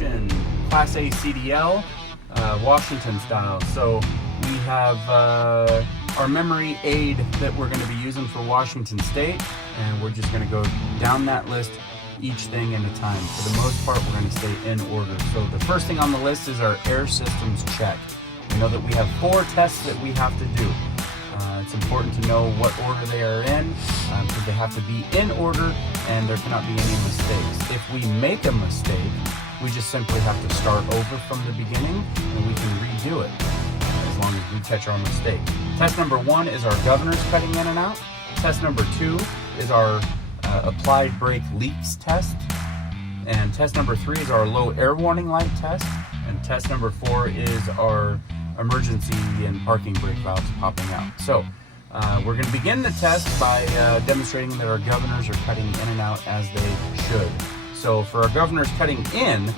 transmission, Class A CDL, Washington style. So we have our memory aid that we're going to be using for Washington State, and we're just going to go down that list, each thing at a time. For the most part, we're going to stay in order. So the first thing on the list is our air systems check. We know that we have 4 tests that we have to do. It's important to know what order they are in, because they have to be in order and there cannot be any mistakes. If we make a mistake, we just simply have to start over from the beginning and we can redo it as long as we catch our mistake. Test number 1 is our governors cutting in and out. Test number 2 is our applied brake leaks test. And test number 3 is our low air warning light test. And test number 4 is our emergency and parking brake valves popping out. So we're going to begin the test by demonstrating that our governors are cutting in and out as they should. So for our governors cutting in,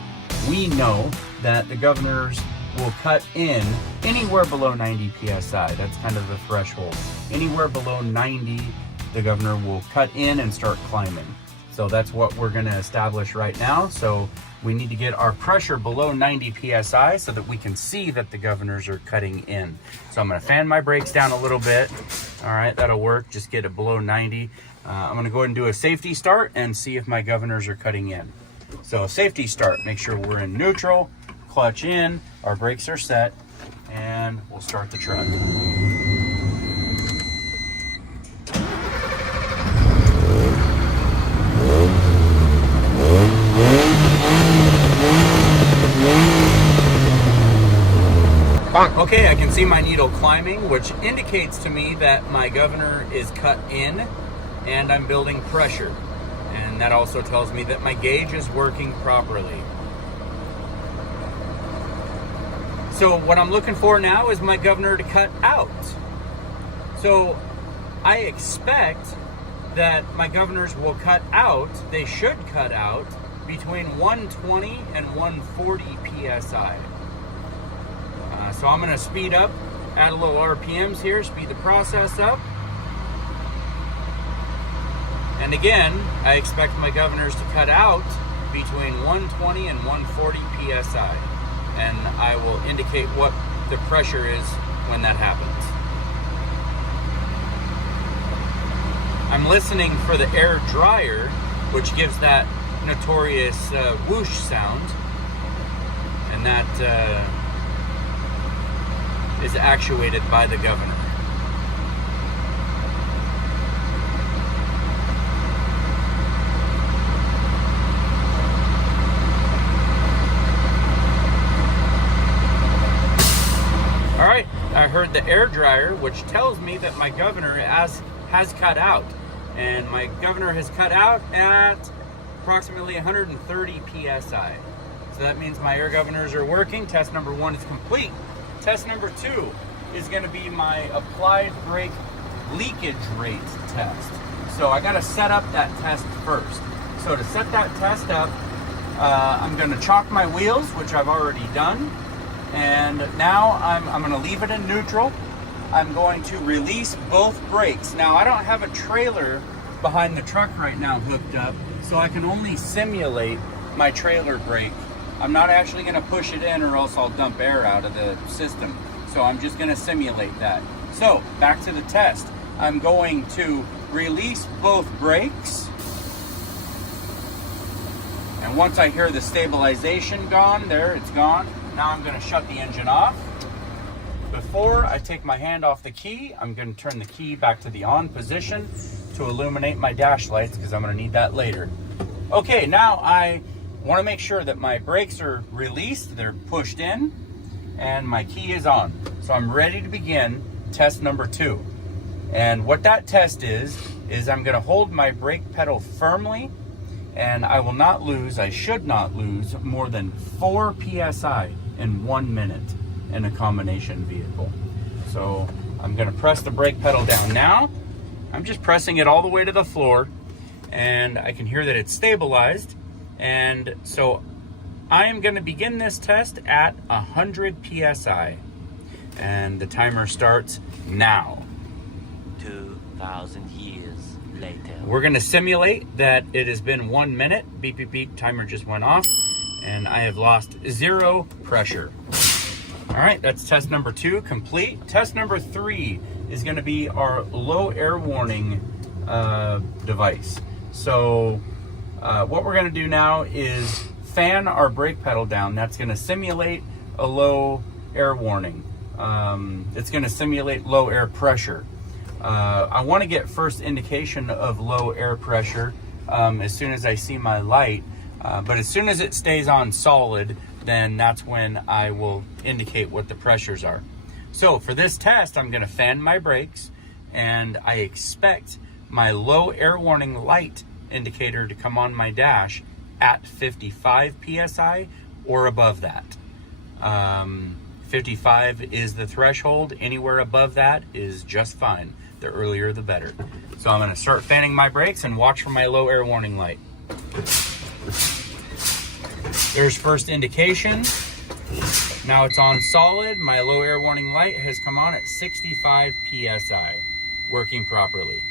we know that the governors will cut in anywhere below 90 psi. That's kind of the threshold. Anywhere below 90, the governor will cut in and start climbing. So that's what we're going to establish right now. So we need to get our pressure below 90 psi so that we can see that the governors are cutting in. So I'm going to fan my brakes down a little bit. All right, that'll work. Just get it below 90. I'm going to go ahead and do a safety start and see if my governors are cutting in. So safety start, make sure we're in neutral, clutch in, our brakes are set, and we'll start the truck. Okay, I can see my needle climbing, which indicates to me that my governor is cut in and I'm building pressure. And that also tells me that my gauge is working properly. So what I'm looking for now is my governor to cut out. So I expect that my governors will cut out, they should cut out, between 120 and 140 psi. So I'm going to speed up, add a little RPMs here, speed the process up. And again, I expect my governors to cut out between 120 and 140 psi. And I will indicate what the pressure is when that happens. I'm listening for the air dryer, which gives that notorious whoosh sound. And that is actuated by the governor. All right, I heard the air dryer, which tells me that my governor has cut out. And my governor has cut out at approximately 130 psi. So that means my air governors are working. Test number 1 is complete. Test number 2 is going to be my applied brake leakage rate test. So I got to set up that test first. So to set that test up, I'm going to chalk my wheels, which I've already done. And now I'm going to leave it in neutral. I'm going to release both brakes. Now I don't have a trailer behind the truck right now hooked up, so I can only simulate my trailer brake. I'm not actually going to push it in or else I'll dump air out of the system. So I'm just going to simulate that. So back to the test. I'm going to release both brakes. And once I hear the stabilization gone, there it's gone. Now I'm going to shut the engine off. Before I take my hand off the key, I'm going to turn the key back to the on position to illuminate my dash lights because I'm going to need that later. Okay, now I want to make sure that my brakes are released, they're pushed in, and my key is on. So I'm ready to begin test number 2. And what that test is I'm going to hold my brake pedal firmly, and I will not lose, I should not lose, more than 4 psi in 1 minute in a combination vehicle. So I'm going to press the brake pedal down now. I'm just pressing it all the way to the floor, and I can hear that it's stabilized. And so I am going to begin this test at 100 psi, and the timer starts now. 2,000 years later. We're going to simulate that it has been 1 minute. Beep, beep, beep. Timer just went off. and I have lost 0 pressure. All right, that's test number 2 complete. Test number 3 is going to be our low air warning device. So what we're going to do now is fan our brake pedal down. That's going to simulate a low air warning. It's going to simulate low air pressure. I want to get first indication of low air pressure as soon as I see my light, but as soon as it stays on solid, then that's when I will indicate what the pressures are. So for this test, I'm going to fan my brakes, and I expect my low air warning light indicator to come on my dash at 55 psi or above that. 55 is the threshold. Anywhere above that is just fine. The earlier the better. So I'm going to start fanning my brakes and watch for my low air warning light. There's first indication. Now it's on solid. My low air warning light has come on at 65 psi, working properly.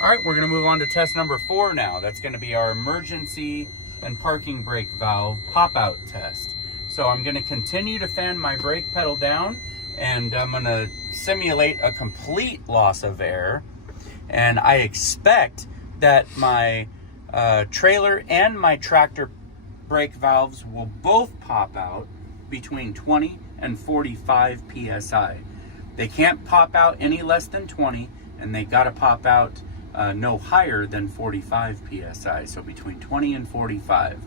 All right, we're going to move on to test number 4 now. That's going to be our emergency and parking brake valve pop-out test. So I'm going to continue to fan my brake pedal down, and I'm going to simulate a complete loss of air. And I expect that my trailer and my tractor brake valves will both pop out between 20 and 45 psi. They can't pop out any less than 20, and they got to pop out no higher than 45 psi, so between 20 and 45.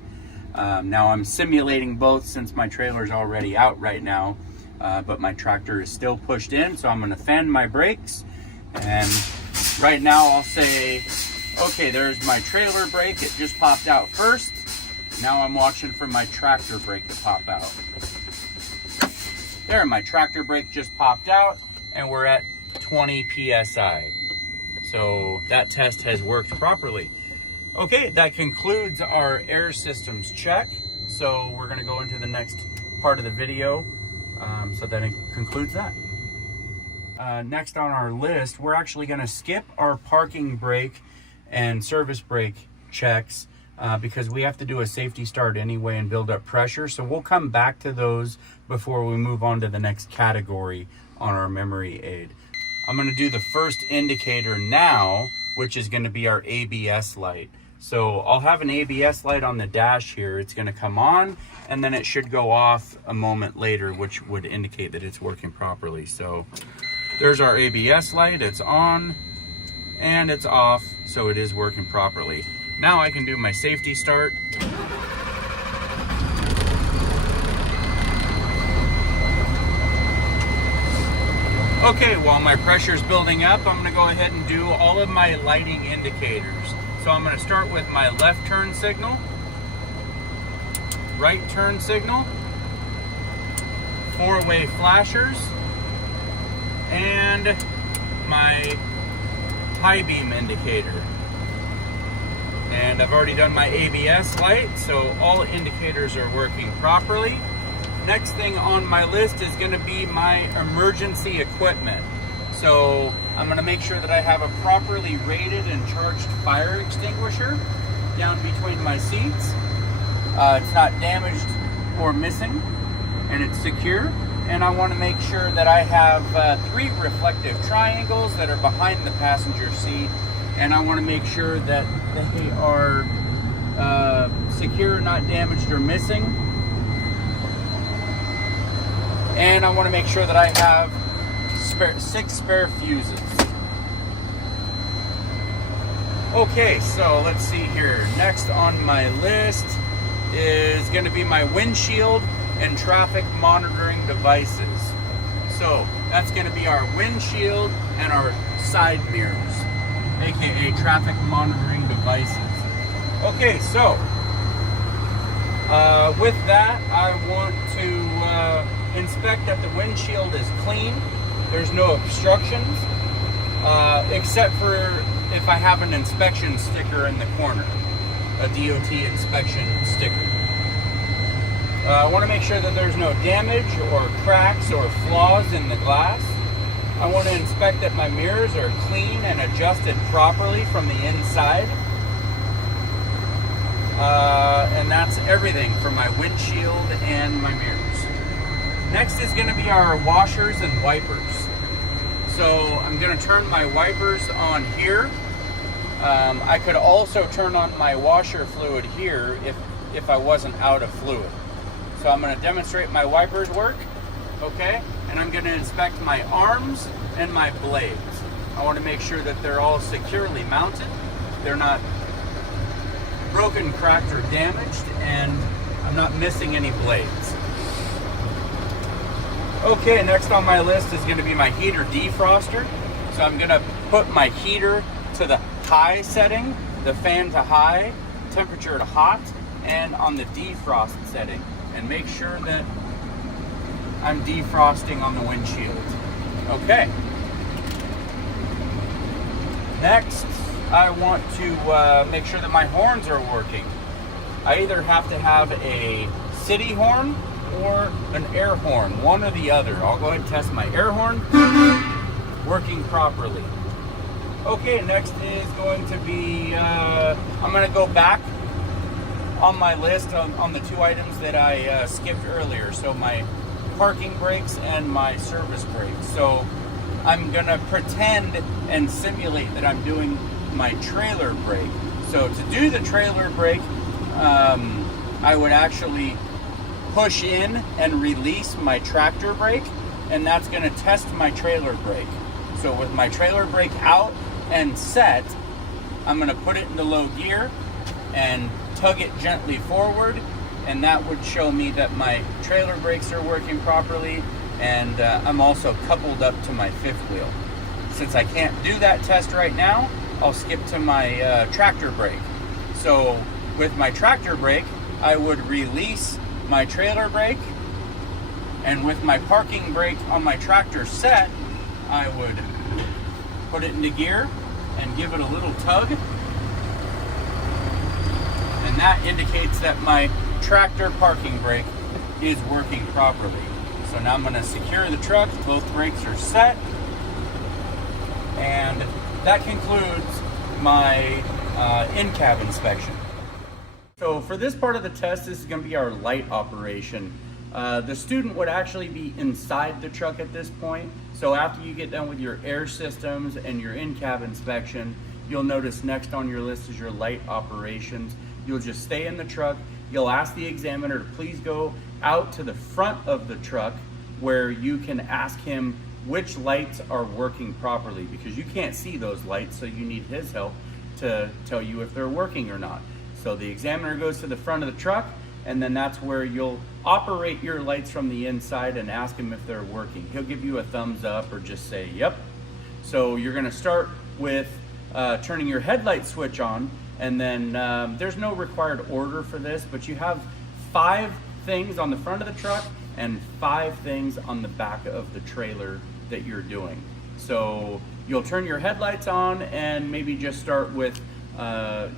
Now I'm simulating both since my trailer's already out right now, but my tractor is still pushed in, so I'm going to fan my brakes. And right now I'll say, okay, there's my trailer brake. It just popped out first. Now I'm watching for my tractor brake to pop out. There, my tractor brake just popped out, and we're at 20 psi. So that test has worked properly. Okay, that concludes our air systems check. So we're going to go into the next part of the video. So that concludes that. Next on our list, we're actually going to skip our parking brake and service brake checks because we have to do a safety start anyway and build up pressure. So we'll come back to those before we move on to the next category on our memory aid. I'm going to do the first indicator now, which is going to be our ABS light. So I'll have an ABS light on the dash here. It's going to come on, and then it should go off a moment later, which would indicate that it's working properly. So there's our ABS light. It's on and it's off, so it is working properly. Now I can do my safety start. Okay, while my pressure is building up, I'm going to go ahead and do all of my lighting indicators. So I'm going to start with my left turn signal, right turn signal, 4-way flashers, and my high beam indicator. And I've already done my ABS light, so all indicators are working properly. Next thing on my list is going to be my emergency equipment. So I'm going to make sure that I have a properly rated and charged fire extinguisher down between my seats. It's not damaged or missing, and it's secure. And I want to make sure that I have 3 reflective triangles that are behind the passenger seat, and I want to make sure that they are secure, not damaged or missing. And I want to make sure that I have 6 spare fuses. Okay, so let's see here. Next on my list is going to be my windshield and traffic monitoring devices. So that's going to be our windshield and our side mirrors, aka traffic monitoring devices. Okay, so with that, I want to inspect that the windshield is clean. There's no obstructions, except for if I have an inspection sticker in the corner, a DOT inspection sticker. I want to make sure that there's no damage or cracks or flaws in the glass. I want to inspect that my mirrors are clean and adjusted properly from the inside. And that's everything for my windshield and my mirrors. Next is going to be our washers and wipers. So I'm going to turn my wipers on here. I could also turn on my washer fluid here if I wasn't out of fluid. So I'm going to demonstrate my wipers work, okay? And I'm going to inspect my arms and my blades. I want to make sure that they're all securely mounted. They're not broken, cracked, or damaged, and I'm not missing any blades. Okay, next on my list is going to be my heater defroster. So I'm going to put my heater to the high setting, the fan to high, temperature to hot, and on the defrost setting, and make sure that I'm defrosting on the windshield. Okay. Next, I want to make sure that my horns are working. I either have to have a city horn or an air horn, one or the other. I'll go ahead and test my air horn working properly. Okay, next is going to be, I'm going to go back on my list on the two items that I skipped earlier. So my parking brakes and my service brakes. So I'm going to pretend and simulate that I'm doing my trailer brake. So to do the trailer brake, I would actually push in and release my tractor brake, and that's going to test my trailer brake. So with my trailer brake out and set, I'm going to put it into low gear and tug it gently forward, and that would show me that my trailer brakes are working properly, and I'm also coupled up to my fifth wheel. Since I can't do that test right now, I'll skip to my tractor brake. So with my tractor brake, I would release my trailer brake, and with my parking brake on my tractor set, I would put it into gear and give it a little tug, and that indicates that my tractor parking brake is working properly. So now I'm going to secure the truck. Both brakes are set, and that concludes my in-cab inspection. So for this part of the test, this is going to be our light operation. The student would actually be inside the truck at this point. So after you get done with your air systems and your in-cab inspection, you'll notice next on your list is your light operations. You'll just stay in the truck. You'll ask the examiner to please go out to the front of the truck where you can ask him which lights are working properly, because you can't see those lights, so you need his help to tell you if they're working or not. So the examiner goes to the front of the truck, and then that's where you'll operate your lights from the inside and ask him if they're working. He'll give you a thumbs up or just say, yep. So you're gonna start with turning your headlight switch on, and then there's no required order for this, but you have 5 things on the front of the truck and 5 things on the back of the trailer that you're doing. So you'll turn your headlights on and maybe just start with,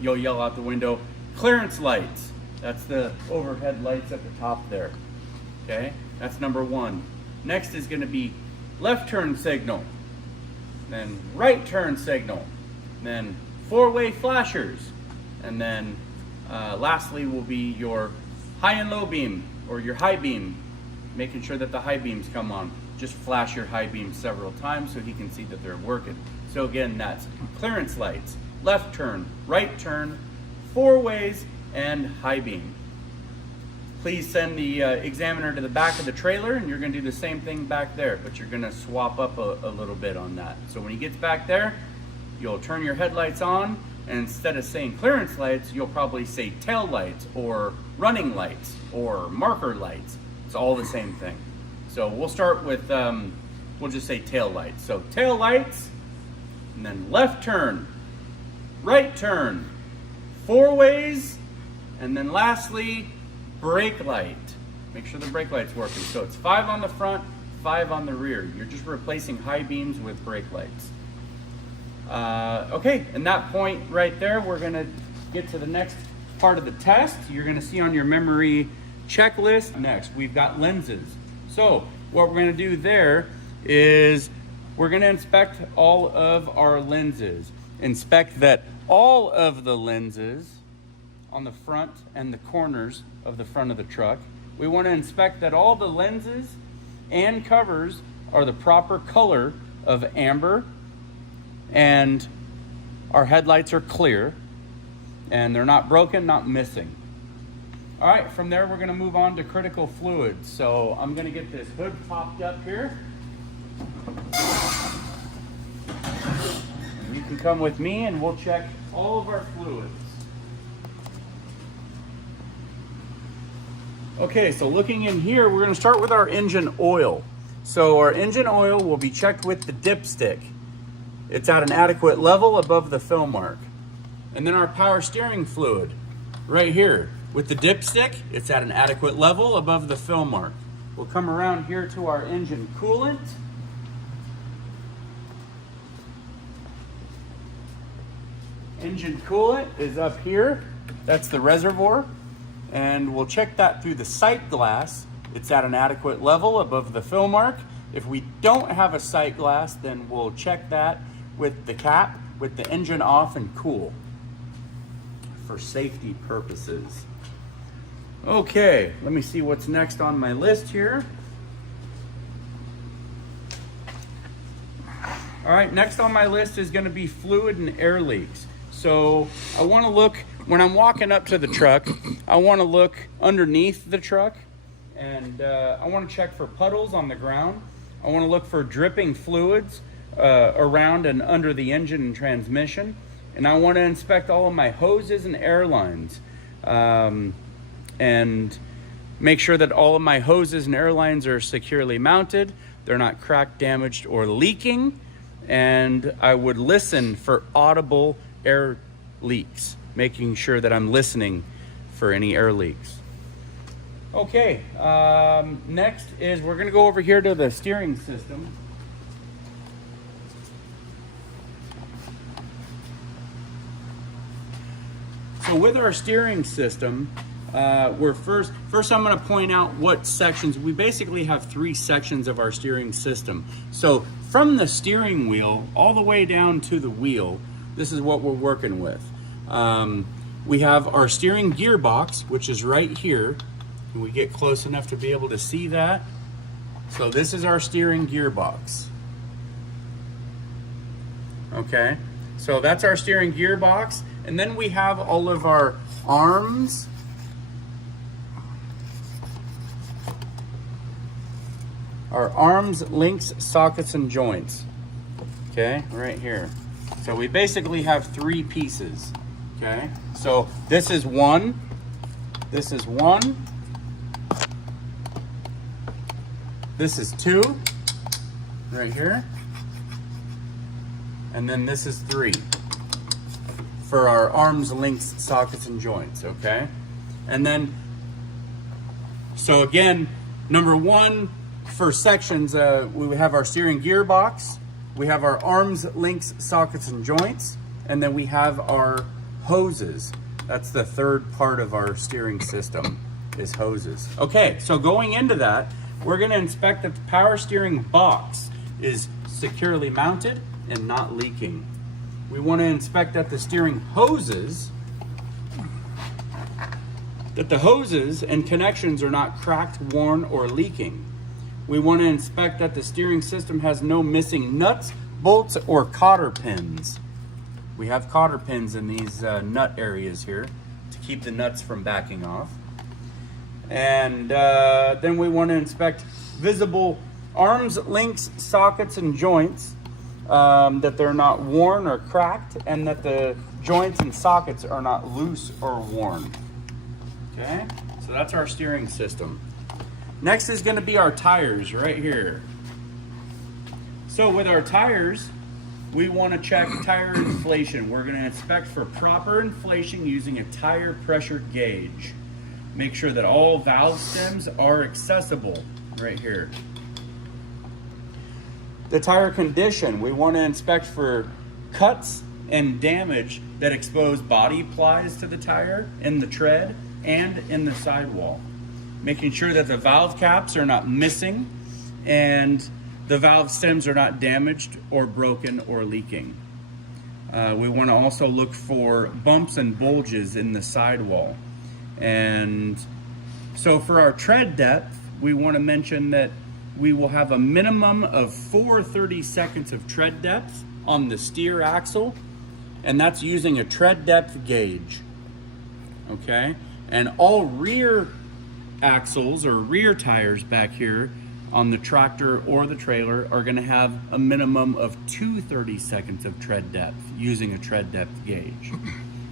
you'll yell out the window, clearance lights. That's the overhead lights at the top there. Okay, that's number 1. Next is going to be left turn signal, then right turn signal, then 4-way flashers, and then lastly will be your high and low beam, or your high beam, making sure that the high beams come on. Just flash your high beam several times so he can see that they're working. So again, that's clearance lights, left turn, right turn, 4 ways, and high beam. Please send the examiner to the back of the trailer, and you're going to do the same thing back there, but you're going to swap up a little bit on that. So when he gets back there, you'll turn your headlights on, and instead of saying clearance lights, you'll probably say tail lights or running lights or marker lights. It's all the same thing. So we'll start with, we'll just say tail lights. So tail lights, and then left turn, right turn, 4 ways, and then lastly, brake light. Make sure the brake light's working. So it's 5 on the front, 5 on the rear. You're just replacing high beams with brake lights. Okay, and that point right there, we're gonna get to the next part of the test. You're gonna see on your memory checklist. Next, we've got lenses. So what we're gonna do there is we're gonna inspect all of our lenses. Inspect that all of the lenses on the front and the corners of the front of the truck. We want to inspect that all the lenses and covers are the proper color of amber, and our headlights are clear and they're not broken, not missing. All right, from there we're going to move on to critical fluids. So I'm going to get this hood popped up here. You can come with me and we'll check all of our fluids. Okay, so looking in here, we're going to start with our engine oil. So our engine oil will be checked with the dipstick. It's at an adequate level above the fill mark. And then our power steering fluid, right here. With the dipstick, it's at an adequate level above the fill mark. We'll come around here to our engine coolant. Engine coolant is up here. That's the reservoir. And we'll check that through the sight glass. It's at an adequate level above the fill mark. If we don't have a sight glass, then we'll check that with the cap, with the engine off and cool for safety purposes. Okay, let me see what's next on my list here. All right, next on my list is going to be fluid and air leaks. So I want to look, when I'm walking up to the truck, I want to look underneath the truck, and I want to check for puddles on the ground. I want to look for dripping fluids around and under the engine and transmission. And I want to inspect all of my hoses and air lines, and make sure that all of my hoses and air lines are securely mounted. They're not cracked, damaged, or leaking. And I would listen for audible air leaks, making sure that I'm listening for any air leaks. Okay, next is we're going to go over here to the steering system. So with our steering system, we're first I'm going to point out what sections. We basically have 3 sections of our steering system. So from the steering wheel all the way down to the wheel, this is what we're working with. We have our steering gearbox, which is right here. Can we get close enough to be able to see that? So this is our steering gearbox. Okay, so that's our steering gearbox. And then we have all of our arms. Our arms, links, sockets, and joints. Okay, right here. So we basically have 3 pieces. Okay, so this is one. This is 1. This is 2, right here. And then this is 3 for our arms, links, sockets, and joints, okay? And then, so again, number 1 for sections, we have our steering gearbox, we have our arms, links, sockets, and joints, and then we have our hoses. That's the 3rd part of our steering system, is hoses. Okay, so going into that, we're going to inspect that the power steering box is securely mounted and not leaking. We want to inspect that the steering hoses, that the hoses and connections are not cracked, worn, or leaking. We want to inspect that the steering system has no missing nuts, bolts, or cotter pins. We have cotter pins in these nut areas here to keep the nuts from backing off. And then we want to inspect visible arms, links, sockets, and joints, that they're not worn or cracked, and that the joints and sockets are not loose or worn. Okay, so that's our steering system. Next is going to be our tires right here. So with our tires, we want to check tire inflation. We're going to inspect for proper inflation using a tire pressure gauge. Make sure that all valve stems are accessible right here. The tire condition, we want to inspect for cuts and damage that expose body plies to the tire in the tread and in the sidewall. Making sure that the valve caps are not missing and the valve stems are not damaged or broken or leaking. We want to also look for bumps and bulges in the sidewall. And so for our tread depth, we want to mention that we will have a minimum of 4/32 of tread depth on the steer axle, and that's using a tread depth gauge. Okay, and all rear axles or rear tires back here on the tractor or the trailer are going to have a minimum of 2/32 of tread depth using a tread depth gauge.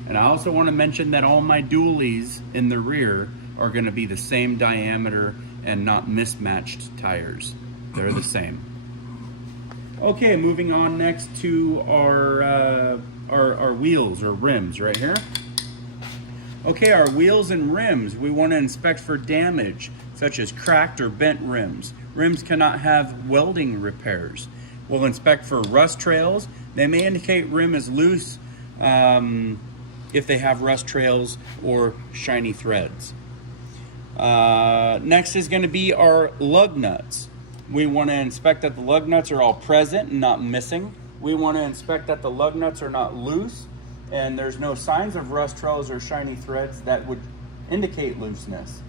And I also want to mention that all my dualies in the rear are going to be the same diameter and not mismatched tires. They're the same. Okay, moving on next to our wheels or rims right here. Okay, our wheels and rims, we want to inspect for damage, such as cracked or bent rims. Rims cannot have welding repairs. We'll inspect for rust trails. They may indicate rim is loose if they have rust trails or shiny threads. Next is going to be our lug nuts. We want to inspect that the lug nuts are all present and not missing. We want to inspect that the lug nuts are not loose and there's no signs of rust trails or shiny threads that would indicate looseness.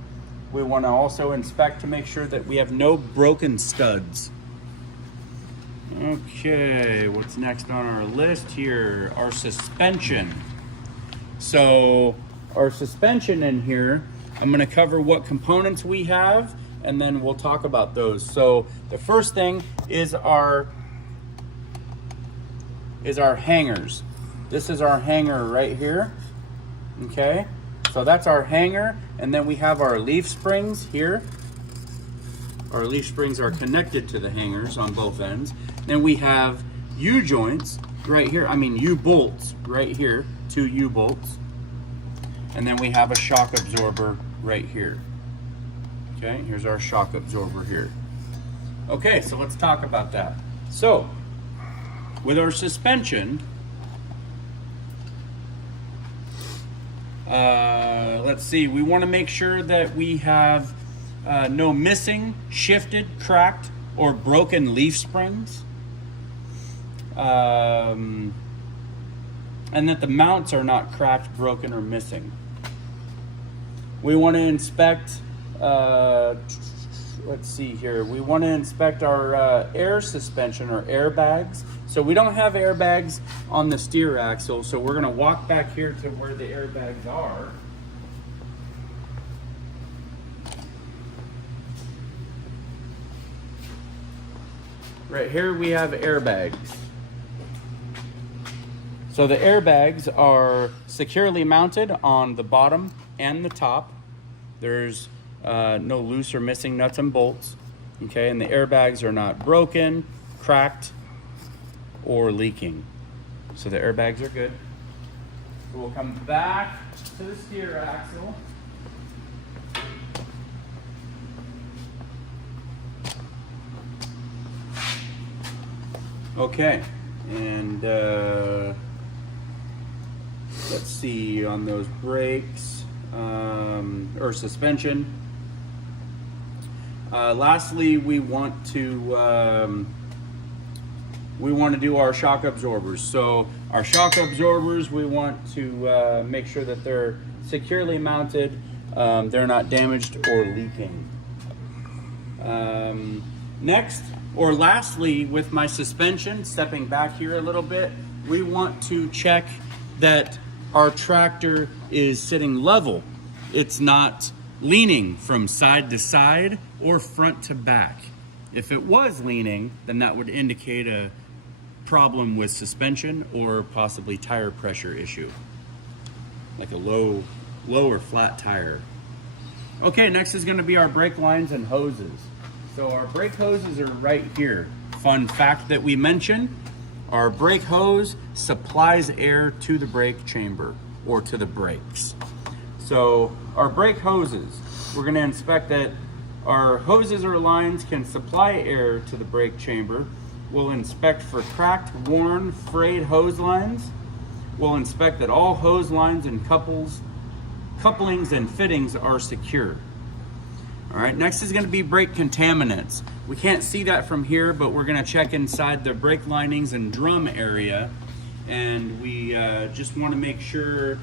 We want to also inspect to make sure that we have no broken studs. Okay, what's next on our list here? Our suspension. So our suspension in here, I'm going to cover what components we have and then we'll talk about those. So the first thing is our hangers. This is our hanger right here. Okay, so that's our hanger, and then we have our leaf springs here. Our leaf springs are connected to the hangers on both ends. Then we have U-joints right here, U-bolts right here, 2 U-bolts. And then we have a shock absorber right here. Okay, here's our shock absorber here. Okay, so let's talk about that. So, with our suspension, let's see, we want to make sure that we have no missing, shifted, cracked, or broken leaf springs. And that the mounts are not cracked, broken, or missing. We want to inspect, let's see here, we want to inspect our air suspension or airbags. So we don't have airbags on the steer axle, so we're going to walk back here to where the airbags are. Right here we have airbags. So the airbags are securely mounted on the bottom and the top. There's no loose or missing nuts and bolts. Okay, and the airbags are not broken, cracked, or leaking. So the airbags are good. So we'll come back to the steer axle. Okay, and let's see on those brakes or suspension. Lastly, we want to do our shock absorbers. So our shock absorbers, we want to make sure that they're securely mounted, they're not damaged or leaking. Next, or lastly, with my suspension, stepping back here a little bit, we want to check that our tractor is sitting level. It's not leaning from side to side or front to back. If it was leaning, then that would indicate a problem with suspension or possibly tire pressure issue, like a low or flat tire. Okay, next is going to be our brake lines and hoses. So our brake hoses are right here. Fun fact that we mentioned, our brake hose supplies air to the brake chamber or to the brakes. So our brake hoses, we're going to inspect that our hoses or lines can supply air to the brake chamber. We'll inspect for cracked, worn, frayed hose lines. We'll inspect that all hose lines and couplings and fittings are secure. All right, next is going to be brake contaminants. We can't see that from here, but we're going to check inside the brake linings and drum area and we just want to make sure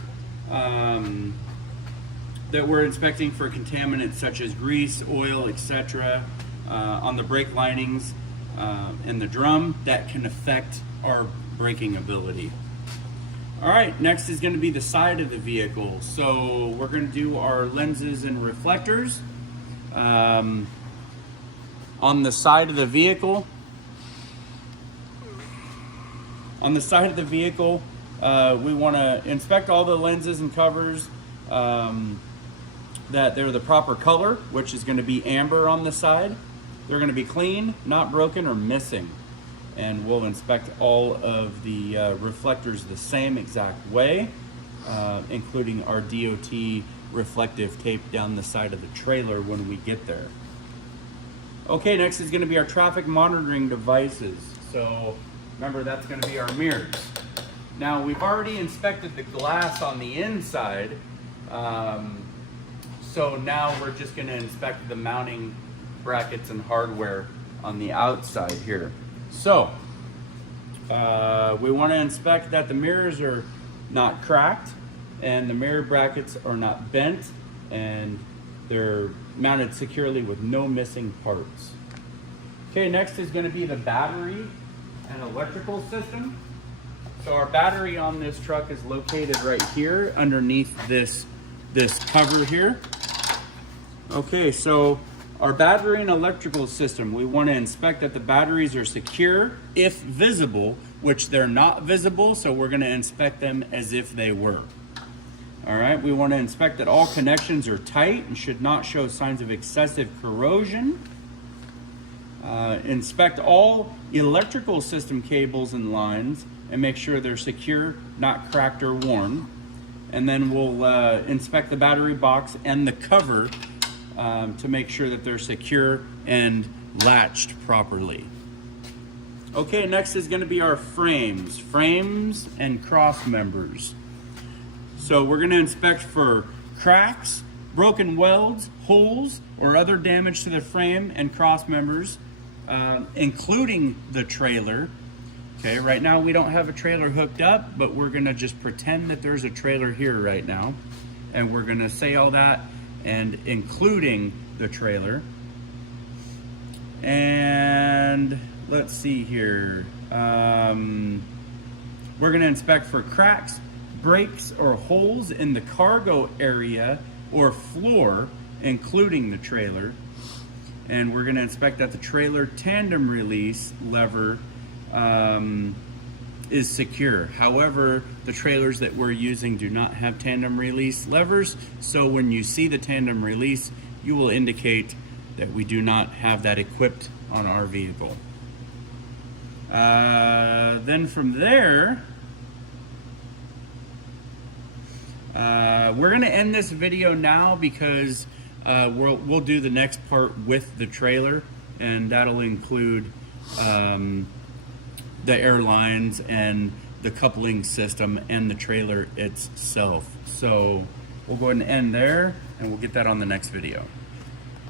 that we're inspecting for contaminants such as grease, oil, etc. On the brake linings and the drum that can affect our braking ability. All right, next is going to be the side of the vehicle. So we're going to do our lenses and reflectors. On the side of the vehicle, we want to inspect all the lenses and covers, that they're the proper color, which is going to be amber on the side. They're going to be clean, not broken or missing. And we'll inspect all of the reflectors the same exact way, including our DOT reflective tape down the side of the trailer when we get there. Okay, next is going to be our traffic monitoring devices. So remember, that's going to be our mirrors. Now, we've already inspected the glass on the inside, so now we're just going to inspect the mounting brackets and hardware on the outside here. So we want to inspect that the mirrors are not cracked and the mirror brackets are not bent and they're mounted securely with no missing parts. Okay, next is going to be the battery and electrical system. So our battery on this truck is located right here underneath this cover here. Okay, so our battery and electrical system, we want to inspect that the batteries are secure if visible, which they're not visible, so we're going to inspect them as if they were. All right, we want to inspect that all connections are tight and should not show signs of excessive corrosion. Inspect all electrical system cables and lines and make sure they're secure, not cracked or worn. And then we'll inspect the battery box and the cover to make sure that they're secure and latched properly. Okay, next is going to be our frames and cross members. So we're going to inspect for cracks, broken welds, holes, or other damage to the frame and cross members, including the trailer. Okay, right now we don't have a trailer hooked up, but we're going to just pretend that there's a trailer here right now, and we're going to say all that and including the trailer. And let's see here. We're going to inspect for cracks, breaks, or holes in the cargo area or floor, including the trailer. And we're going to inspect that the trailer tandem release lever is secure. However, the trailers that we're using do not have tandem release levers, so when you see the tandem release, you will indicate that we do not have that equipped on our vehicle. Then from there, we're going to end this video now because we'll do the next part with the trailer, and that'll include the airlines and the coupling system and the trailer itself. So we'll go ahead and end there, and we'll get that on the next video.